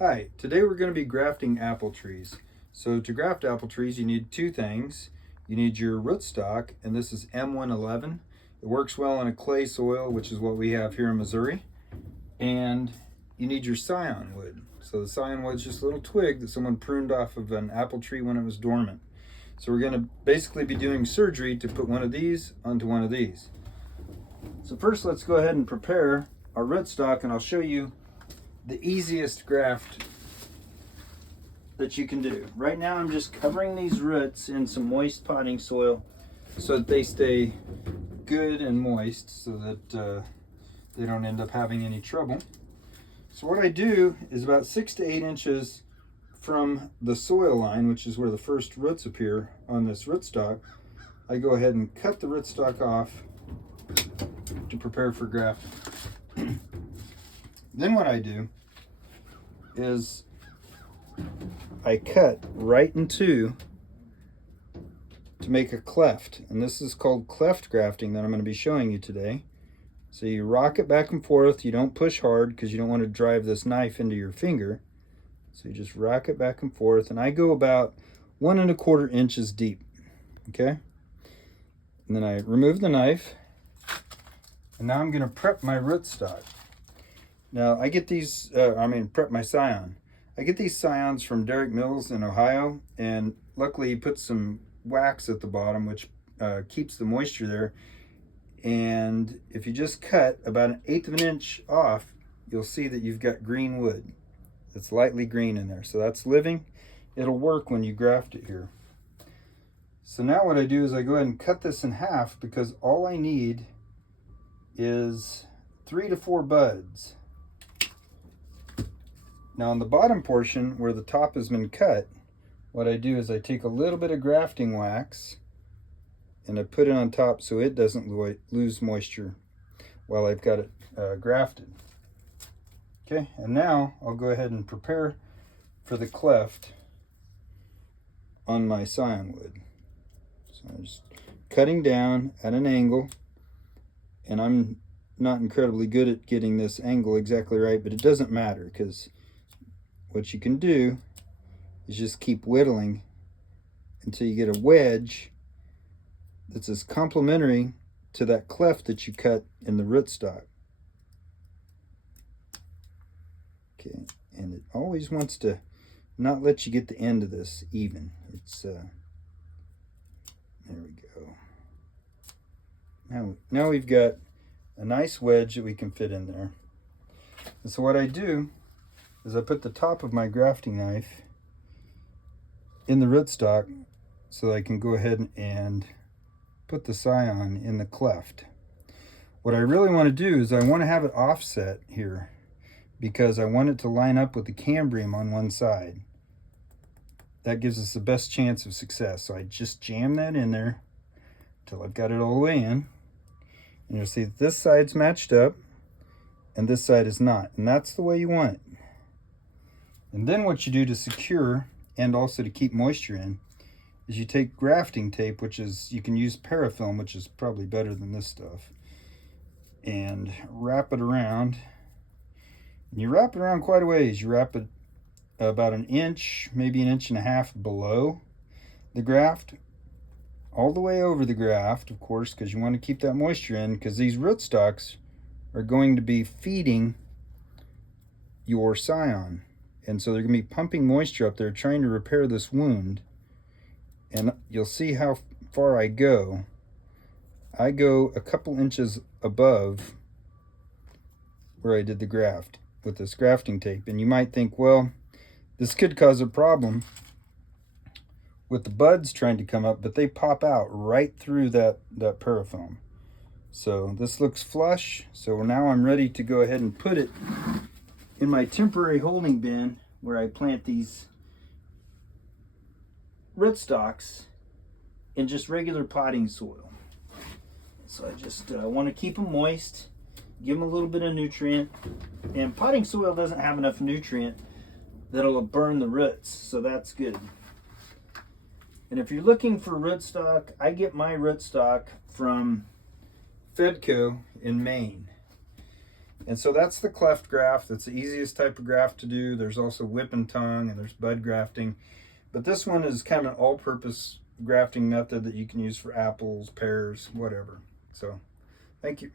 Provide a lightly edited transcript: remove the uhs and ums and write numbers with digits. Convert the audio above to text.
Hi, today we're going to be grafting apple trees. So to graft apple trees you need two things. You need your rootstock, and this is M111. It works well in a clay soil, which is what we have here in Missouri. And you need your scion wood. So the scion wood is just a little twig that someone pruned off of an apple tree when it was dormant. So we're going to basically be doing surgery to put one of these onto one of these. So first let's go ahead and prepare our rootstock, and I'll show you the easiest graft that you can do. Right now I'm just covering these roots in some moist potting soil so that they stay good and moist, so that they don't end up having any trouble. So what I do is about 6 to 8 inches from the soil line, which is where the first roots appear on this rootstock, I go ahead and cut the rootstock off to prepare for grafting. Then what I do is I cut right in two to make a cleft, and this is called cleft grafting that I'm going to be showing you today. So you rock it back and forth. You don't push hard because you don't want to drive this knife into your finger. So you just rock it back and forth, and I go about 1 1/4 inches deep. Okay, and then I remove the knife, and now I'm going to prep my rootstock. Now I get these, prep my scion. I get these scions from Derek Mills in Ohio, and luckily he puts some wax at the bottom, which keeps the moisture there. And if you just cut about 1/8 of an inch off, you'll see that you've got green wood. It's lightly green in there, so that's living. It'll work when you graft it here. So now what I do is I go ahead and cut this in half, because all I need is 3 to 4 buds. Now on the bottom portion where the top has been cut, what I do is I take a little bit of grafting wax and I put it on top so it doesn't lose moisture while I've got it grafted. Okay, and now I'll go ahead and prepare for the cleft on my scion wood. So I'm just cutting down at an angle, and I'm not incredibly good at getting this angle exactly right, but it doesn't matter, because what you can do is just keep whittling until you get a wedge that's as complementary to that cleft that you cut in the rootstock. Okay, and it always wants to not let you get the end of this even. It's there we go. Now we've got a nice wedge that we can fit in there. And so what I do is I put the top of my grafting knife in the rootstock so that I can go ahead and put the scion in the cleft. What I really want to do is I want to have it offset here, because I want it to line up with the cambium on one side. That gives us the best chance of success. So I just jam that in there until I've got it all the way in. And you'll see that this side's matched up and this side is not. And that's the way you want it. And then what you do to secure and also to keep moisture in is you take grafting tape, which is, you can use parafilm, which is probably better than this stuff, and wrap it around. And you wrap it around quite a ways. You wrap it about 1 inch, maybe 1.5 inches below the graft, all the way over the graft, of course, because you want to keep that moisture in, because these rootstocks are going to be feeding your scion. And so they're going to be pumping moisture up there, trying to repair this wound. And you'll see how far I go. I go a couple inches above where I did the graft with this grafting tape. And you might think, well, this could cause a problem with the buds trying to come up, but they pop out right through that parafilm. So this looks flush. So now I'm ready to go ahead and put it in my temporary holding bin where I plant these rootstocks in just regular potting soil. So I just want to keep them moist, give them a little bit of nutrient, and potting soil doesn't have enough nutrient that'll burn the roots, so that's good. And if you're looking for rootstock, I get my rootstock from Fedco in Maine. And so that's the cleft graft. That's the easiest type of graft to do. There's also whip and tongue, and there's bud grafting. But this one is kind of an all-purpose grafting method that you can use for apples, pears, whatever. So, thank you.